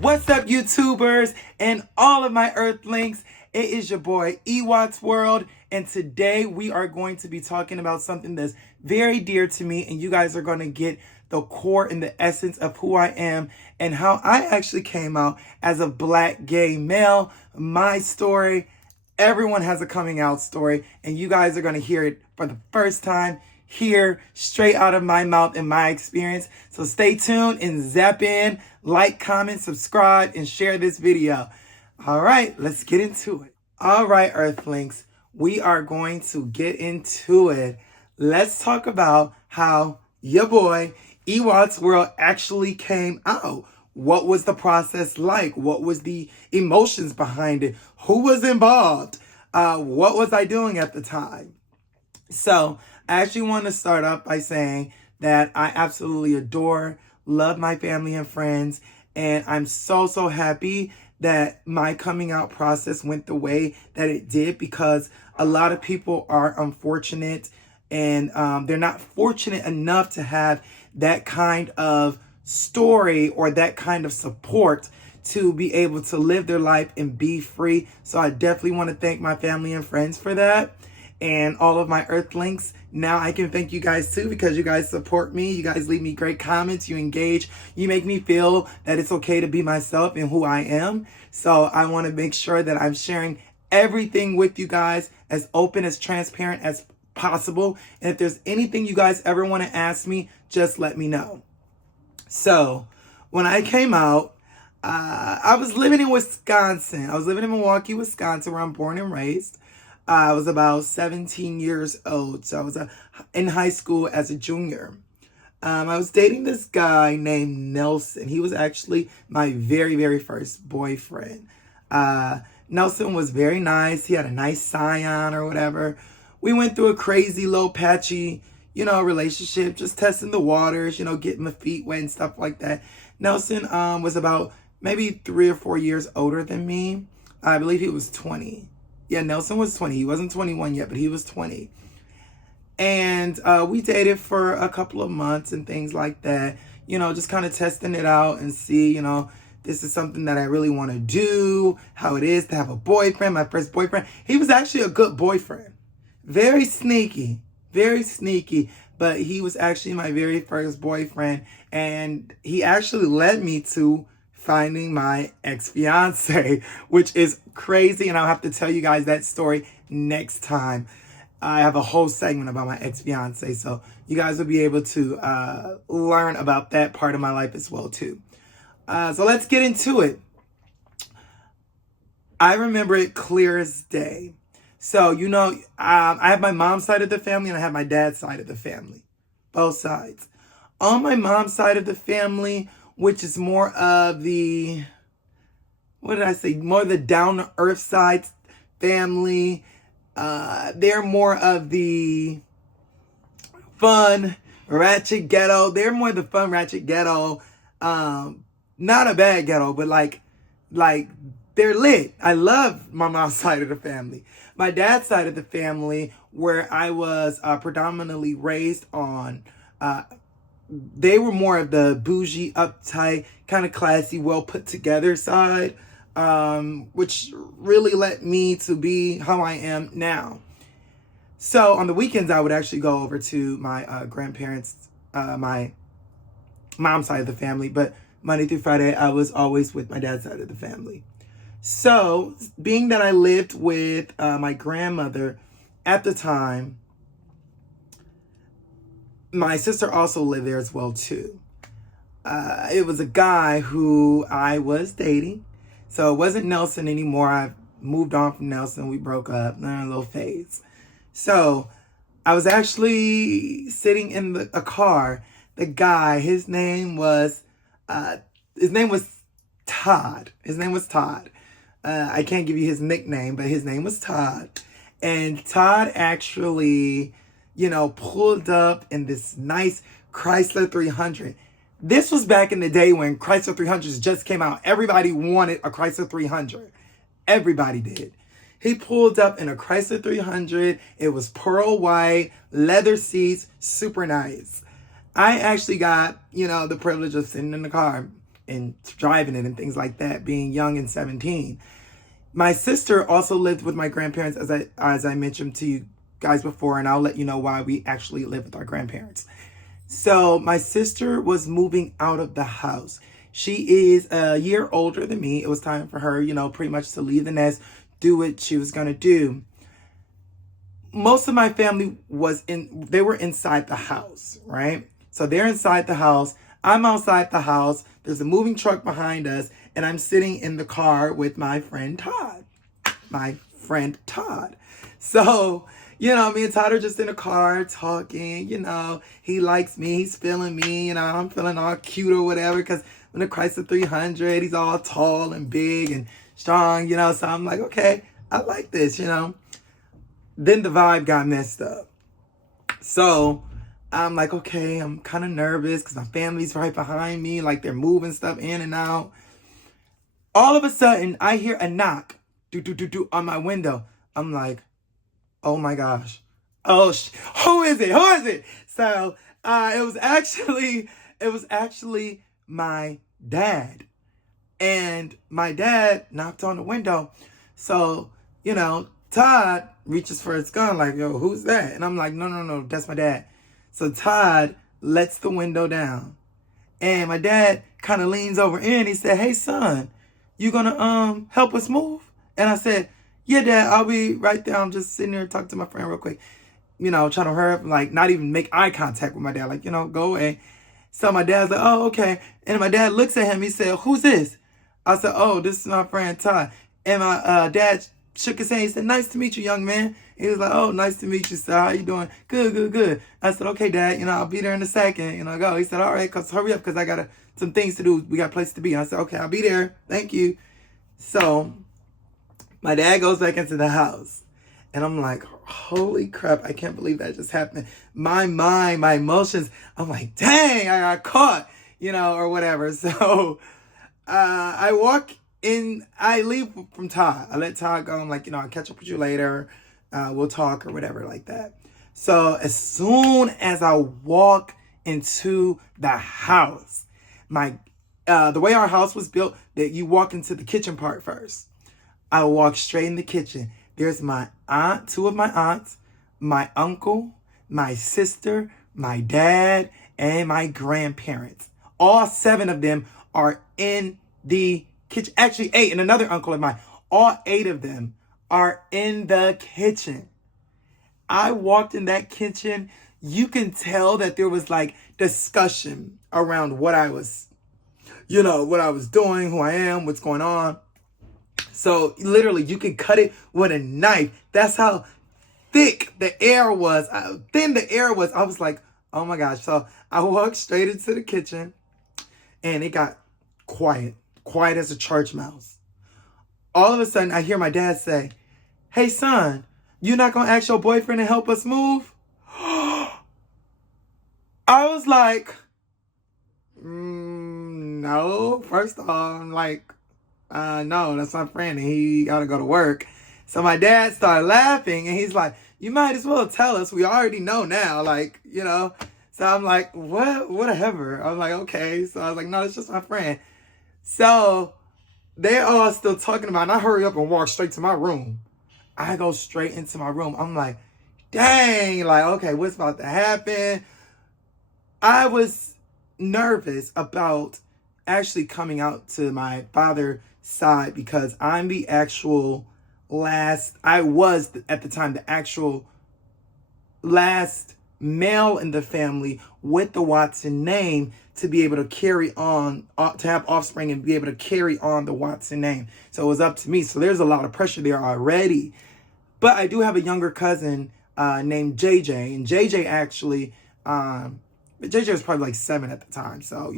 What's up, YouTubers and all of my Earthlings? It is your boy, EWATTS World, and today we are going to be talking about something that's very dear to me, and you guys are going to get the core and the essence of who I am and how I actually came out as a Black gay male. My story. Everyone has a coming out story, and you guys are going to hear it for the first time here, straight out of my mouth and my experience. So stay tuned and zap in, like, comment, subscribe, and share this video. All right, let's get into it. All right, Earthlings, we are going to get into it. Let's talk about how your boy, EWATTS World, actually came out. What was the process like? What was the emotions behind it? Who was involved? What was I doing at the time? So I actually want to start off by saying that I absolutely love my family and friends. And I'm so happy that my coming out process went the way that it did, because a lot of people are unfortunate and they're not fortunate enough to have that kind of story or that kind of support to be able to live their life and be free. So I definitely want to thank my family and friends for that. And all of my Earthlings. Now I can thank you guys too, because you guys support me. You guys leave me great comments. You engage. You make me feel that it's okay to be myself and who I am. So I want to make sure that I'm sharing everything with you guys as open, as transparent as possible. And if there's anything you guys ever want to ask me, just let me know. So when I came out, I was living in Wisconsin. I was living in Milwaukee, Wisconsin, where I'm born and raised. I was about 17 years old, so I was in high school as a junior. I was dating this guy named Nelson. He was actually my very first boyfriend. Nelson was very nice. He had a nice scion or whatever. We went through a crazy little patchy, relationship, just testing the waters, getting my feet wet and stuff like that. Nelson was about maybe 3 or 4 years older than me. I believe he was 20. Yeah, Nelson was 20. He wasn't 21 yet, but he was 20. And we dated for a couple of months and things like that. Just kind of testing it out and see, this is something that I really want to do, how it is to have a boyfriend, my first boyfriend. He was actually a good boyfriend. Very sneaky, but he was actually my very first boyfriend. And he actually led me to finding my ex-fiance, which is crazy, and I'll have to tell you guys that story next time. I have a whole segment about my ex-fiance, so you guys will be able to learn about that part of my life as well too. So let's get into it. I remember it clear as day. So I have my mom's side of the family and I have my dad's side of the family, both sides. On my mom's side of the family, which is more of the, more of the down-to-earth side family. They're more of the fun, ratchet ghetto. They're more of the fun, ratchet ghetto. Not a bad ghetto, but like they're lit. I love my mom's side of the family. My dad's side of the family, where I was predominantly raised on, they were more of the bougie, uptight, kind of classy, well put together side, which really led me to be how I am now. So on the weekends, I would actually go over to my grandparents, my mom's side of the family, but Monday through Friday, I was always with my dad's side of the family. So being that I lived with my grandmother at the time, my sister also lived there as well too. It was a guy who I was dating. So it wasn't Nelson anymore. I moved on from Nelson. We broke up. A little phase. So I was actually sitting in a car. The guy, his name was Todd. His name was Todd. I can't give you his nickname, but his name was Todd. And Todd actually, pulled up in this nice Chrysler 300. This was back in the day when Chrysler 300s just came out. Everybody wanted a Chrysler 300. Everybody did. He pulled up in a Chrysler 300. It was pearl white, leather seats, super nice. I actually got, the privilege of sitting in the car and driving it and things like that, being young and 17. My sister also lived with my grandparents, as I mentioned to you guys before, and I'll let you know why we actually live with our grandparents. So my sister was moving out of the house. She is a year older than me. It was time for her, pretty much to leave the nest, do what she was going to do. Most of my family they were inside the house, right? So they're inside the house. I'm outside the house. There's a moving truck behind us, and I'm sitting in the car with my friend Todd. So, me and Todd are just in the car talking, he likes me, he's feeling me, I'm feeling all cute or whatever, because when the Chrysler 300, he's all tall and big and strong, so I'm like, okay, I like this, Then the vibe got messed up. So I'm like, okay, I'm kind of nervous because my family's right behind me, like they're moving stuff in and out. All of a sudden, I hear a knock, on my window. I'm like, oh my gosh. Oh, who is it? Who is it? So it was actually my dad. And my dad knocked on the window. So, Todd reaches for his gun like, yo, who's that? And I'm like, no, that's my dad. So Todd lets the window down. And my dad kind of leans over in. He said, hey, son, you gonna help us move? And I said, yeah, Dad, I'll be right there. I'm just sitting there talking to my friend real quick. Trying to hurry up, like not even make eye contact with my dad. Like, go away. So my dad's like, oh, okay. And my dad looks at him. He said, who's this? I said, oh, this is my friend Todd. And my dad shook his hand. He said, nice to meet you, young man. He was like, oh, nice to meet you, sir. How you doing? Good. I said, okay, Dad, I'll be there in a second. Go. He said, all right, hurry up because I got some things to do. We got a place to be. And I said, okay, I'll be there. Thank you. So my dad goes back into the house. And I'm like, holy crap, I can't believe that just happened. My mind, my emotions, I'm like, dang, I got caught, or whatever. So I walk in, I leave from Todd. I let Todd go. I'm like, I'll catch up with you later. We'll talk or whatever like that. So as soon as I walk into the house, the way our house was built, that you walk into the kitchen part first. I walk straight in the kitchen. There's my aunt, two of my aunts, my uncle, my sister, my dad, and my grandparents. All 7 of them are in the kitchen. Actually, 8, and another uncle of mine. All 8 of them are in the kitchen. I walked in that kitchen. You can tell that there was like discussion around what I was, what I was doing, who I am, what's going on. So literally you can cut it with a knife. That's how thick the air was, thin the air was. I was like, oh my gosh. So I walked straight into the kitchen and it got quiet as a church mouse. All of a sudden I hear my dad say, hey son, you not gonna ask your boyfriend to help us move? I was like, no. First of all, I'm like, no, that's my friend and he gotta go to work. So my dad started laughing and he's like, you might as well tell us. We already know now, So I'm like, what? Whatever. I was like, okay. So I was like, no, it's just my friend. So they're all still talking about it, and I hurry up and walk straight to my room. I go straight into my room. I'm like, dang, okay, what's about to happen? I was nervous about actually coming out to my father's side because I'm the actual I was at the time the actual last male in the family with the Watson name to be able to carry on, to have offspring and be able to carry on the Watson name. So it was up to me. So there's a lot of pressure there already. But I do have a younger cousin named JJ. And JJ actually, JJ was probably like 7 at the time. So,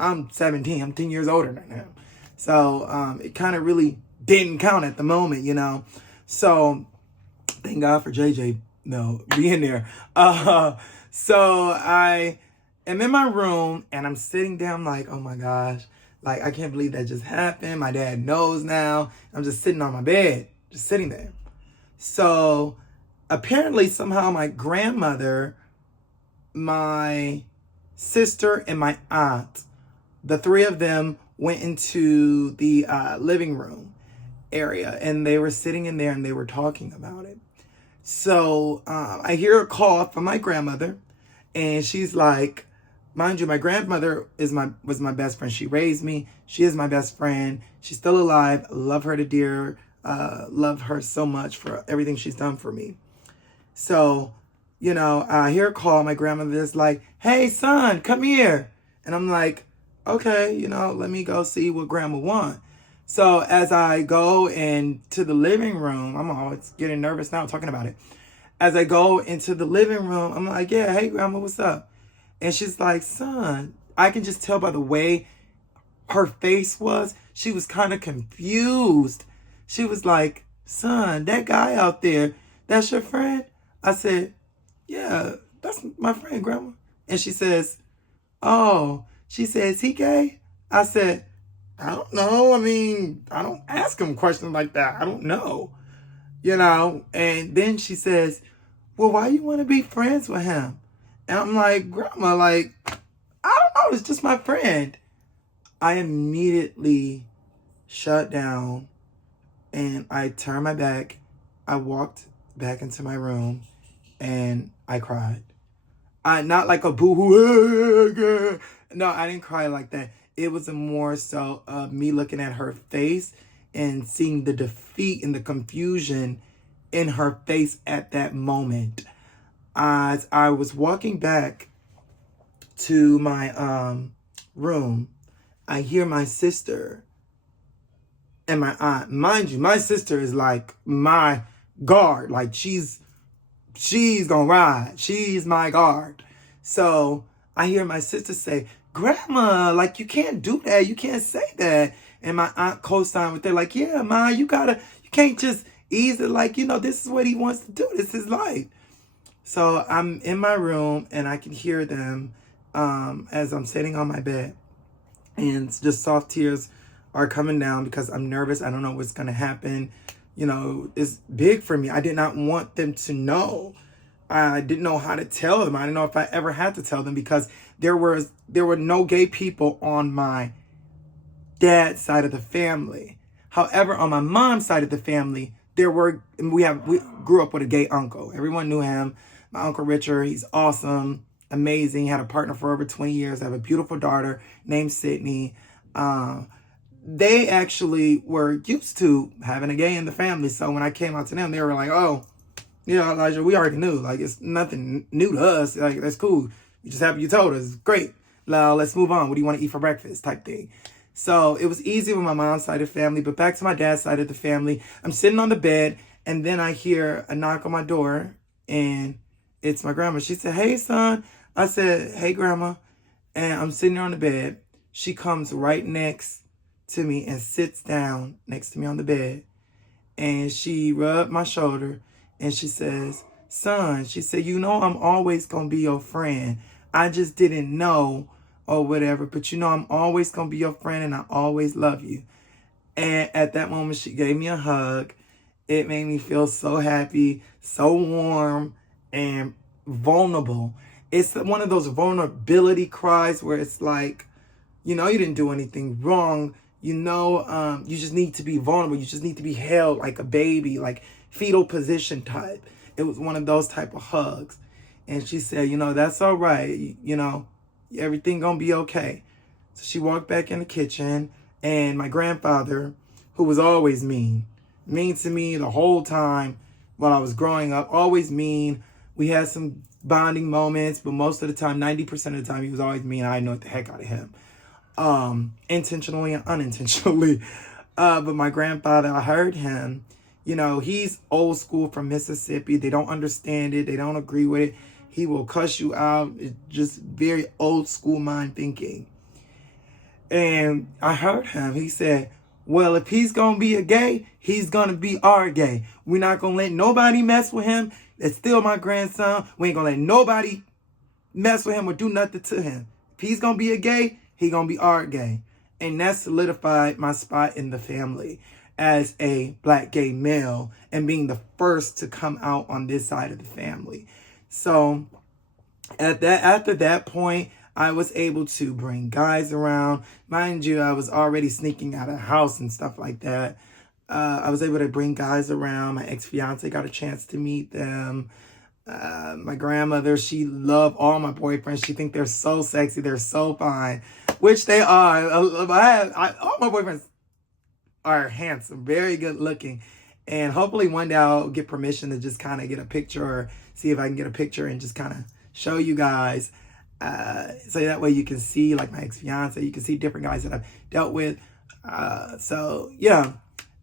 I'm 17. I'm 10 years older than him. So it kind of really didn't count at the moment, So thank God for JJ, being there. So I am in my room and I'm sitting there. I'm like, oh my gosh, I can't believe that just happened. My dad knows now. I'm just sitting on my bed, just sitting there. So apparently somehow my grandmother, my sister, and my aunt the three of them went into the living room area, and they were sitting in there and they were talking about it. So I hear a call from my grandmother, and she's like, mind you, my grandmother was my best friend. She raised me. She is my best friend. She's still alive. Love her to dear. Love her so much for everything she's done for me. So, I hear a call. My grandmother's like, hey, son, come here. And I'm like, okay, let me go see what grandma wants. So as I go into the living room, I'm always getting nervous now talking about it. As I go into the living room, I'm like, yeah, hey, grandma, what's up? And she's like, son, I can just tell by the way her face was, she was kind of confused. She was like, son, that guy out there, that's your friend? I said, yeah, that's my friend, grandma. And she says, oh, she says, he gay? I said, I don't know. I mean, I don't ask him questions like that. I don't know, And then she says, well, why you want to be friends with him? And I'm like, grandma, I don't know. It's just my friend. I immediately shut down and I turned my back. I walked back into my room and I cried. Not like a boo-hoo. No, I didn't cry like that. It was more so of me looking at her face and seeing the defeat and the confusion in her face at that moment. As I was walking back to my room, I hear my sister and my aunt. Mind you, my sister is like my guard. Like she's gonna ride. She's my guard. So I hear my sister say, grandma, you can't do that. You can't say that. And my aunt co-signed with her, like, yeah, ma, you can't just ease it. This is what he wants to do. This is life. So I'm in my room and I can hear them as I'm sitting on my bed. And just soft tears are coming down because I'm nervous. I don't know what's going to happen. It's big for me. I did not want them to know. I didn't know how to tell them. I didn't know if I ever had to tell them because there were no gay people on my dad's side of the family. However, on my mom's side of the family, we grew up with a gay uncle. Everyone knew him. My Uncle Richard, he's awesome, amazing. Had a partner for over 20 years. I have a beautiful daughter named Sydney. They actually were used to having a gay in the family. So when I came out to them, they were like, oh, Elijah, we already knew. It's nothing new to us. That's cool. You just happy you told us. Great. Now, let's move on. What do you want to eat for breakfast? Type thing. So it was easy with my mom's side of the family. But back to my dad's side of the family, I'm sitting on the bed. And then I hear a knock on my door. And it's my grandma. She said, hey, son. I said, hey, grandma. And I'm sitting there on the bed. She comes right next to me and sits down next to me on the bed. And she rubbed my shoulder. And she says, son, she said, I'm always going to be your friend. I just didn't know or whatever. But I'm always going to be your friend and I always love you. And at that moment, she gave me a hug. It made me feel so happy, so warm and vulnerable. It's one of those vulnerability cries where it's like, you didn't do anything wrong. You just need to be vulnerable. You just need to be held like a baby, like fetal position type. It was one of those type of hugs. And she said, that's all right. Everything gonna be okay. So she walked back in the kitchen and my grandfather, who was always mean to me the whole time while I was growing up, always mean. We had some bonding moments, but most of the time, 90% of the time, he was always mean. I annoyed the heck out of him. Intentionally and unintentionally. But my grandfather, I heard him. He's old school from Mississippi. They don't understand it. They don't agree with it. He will cuss you out. It's just very old school mind thinking. And I heard him. He said, well, if he's going to be a gay, he's going to be our gay. We're not going to let nobody mess with him. That's still my grandson. We ain't going to let nobody mess with him or do nothing to him. If he's going to be a gay, he going to be our gay. And that solidified my spot in the family as a black gay male and being the first to come out on this side of the family. So after that point, I was able to bring guys around. Mind you, I was already sneaking out of the house and stuff like that. I was able to bring guys around. My ex-fiance got a chance to meet them. My grandmother, she loved all my boyfriends. She think they're so sexy. They're so fine, which they are. All my boyfriends are handsome, very good looking. And hopefully one day I'll get permission to just kind of get a picture or see if I can get a picture and just kind of show you guys. So that way you can see like my ex-fiance, you can see different guys that I've dealt with. So yeah,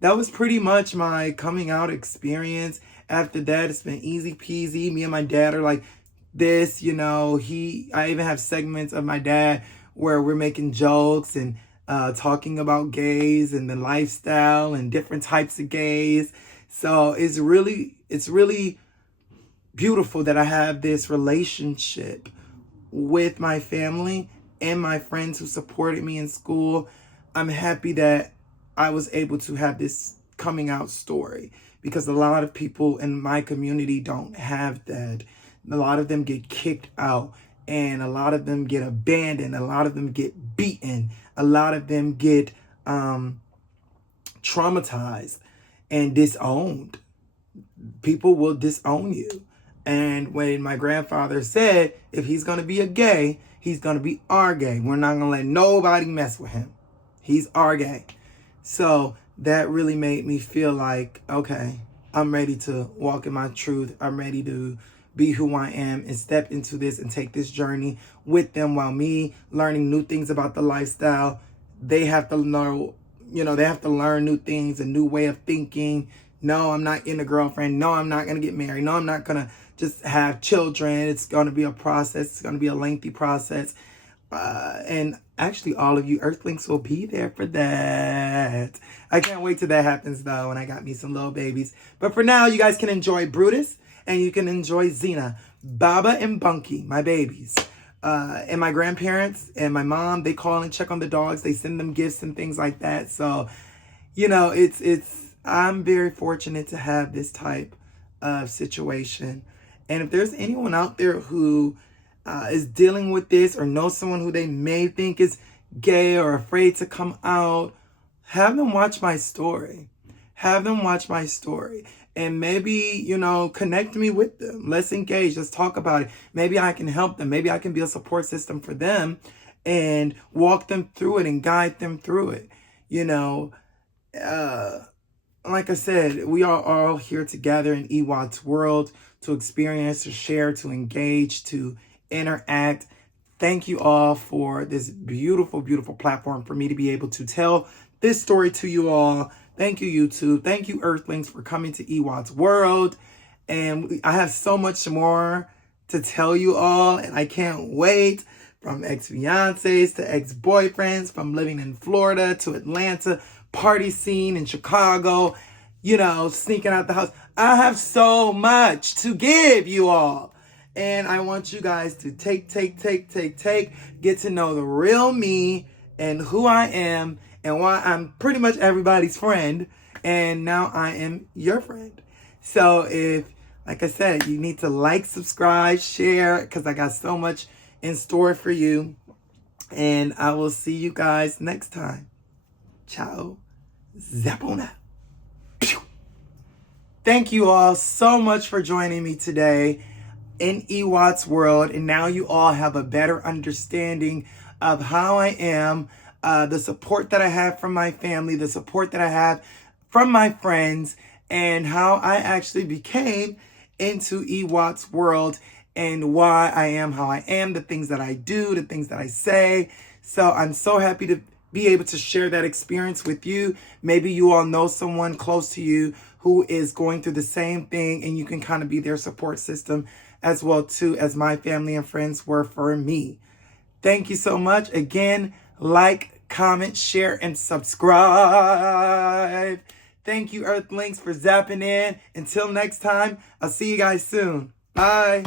that was pretty much my coming out experience. After that, it's been easy peasy. Me and my dad are like this, you know, I even have segments of my dad where we're making jokes and talking about gays and the lifestyle and different types of gays. So it's really beautiful that I have this relationship with my family and my friends who supported me in school. I'm happy that I was able to have this coming out story because a lot of people in my community don't have that. A lot of them get kicked out and a lot of them get abandoned. A lot of them get beaten. A lot of them get traumatized and disowned. People will disown you. And when my grandfather said, if he's going to be a gay, he's going to be our gay. We're not going to let nobody mess with him. He's our gay. So that really made me feel like, okay, I'm ready to walk in my truth. I'm ready to be who I am and step into this and take this journey with them while me learning new things about the lifestyle. They have to know, they have to learn new things, a new way of thinking. No, I'm not getting a girlfriend. No, I'm not going to get married. No, I'm not going to just have children. It's going to be a process. It's going to be a lengthy process. And actually, all of you Earthlings will be there for that. I can't wait till that happens, though, when I got me some little babies. But for now, you guys can enjoy Brutus and you can enjoy Xena, Baba, and Bunky, my babies. And my grandparents and my mom, they call and check on the dogs. They send them gifts and things like that. So, I'm very fortunate to have this type of situation. And if there's anyone out there who is dealing with this or knows someone who they may think is gay or afraid to come out, have them watch my story. Have them watch my story. And maybe, connect me with them. Let's engage. Let's talk about it. Maybe I can help them. Maybe I can be a support system for them and walk them through it and guide them through it. Like I said, we are all here together in EWATTS world to experience, to share, to engage, to interact. Thank you all for this beautiful, beautiful platform for me to be able to tell this story to you all. Thank you, YouTube. Thank you, Earthlings, for coming to EWATTS world. And I have so much more to tell you all, and I can't wait. From ex-fiancés to ex-boyfriends, from living in Florida to Atlanta, party scene in Chicago, sneaking out the house. I have so much to give you all. And I want you guys to take, get to know the real me and who I am and why I'm pretty much everybody's friend. And now I am your friend. So if, like I said, you need to like, subscribe, share, because I got so much in store for you. And I will see you guys next time. Ciao. Zapona. Thank you all so much for joining me today in EWATTS world. And now you all have a better understanding of how I am, the support that I have from my family, the support that I have from my friends, and how I actually became into EWATTS world and why I am how I am, the things that I do, the things that I say. So I'm so happy to be able to share that experience with you. Maybe you all know someone close to you who is going through the same thing, and you can kind of be their support system as well too, as my family and friends were for me. Thank you so much. Again, like, comment, share, and subscribe. Thank you, Earthlings, for zapping in. Until next time, I'll see you guys soon. Bye.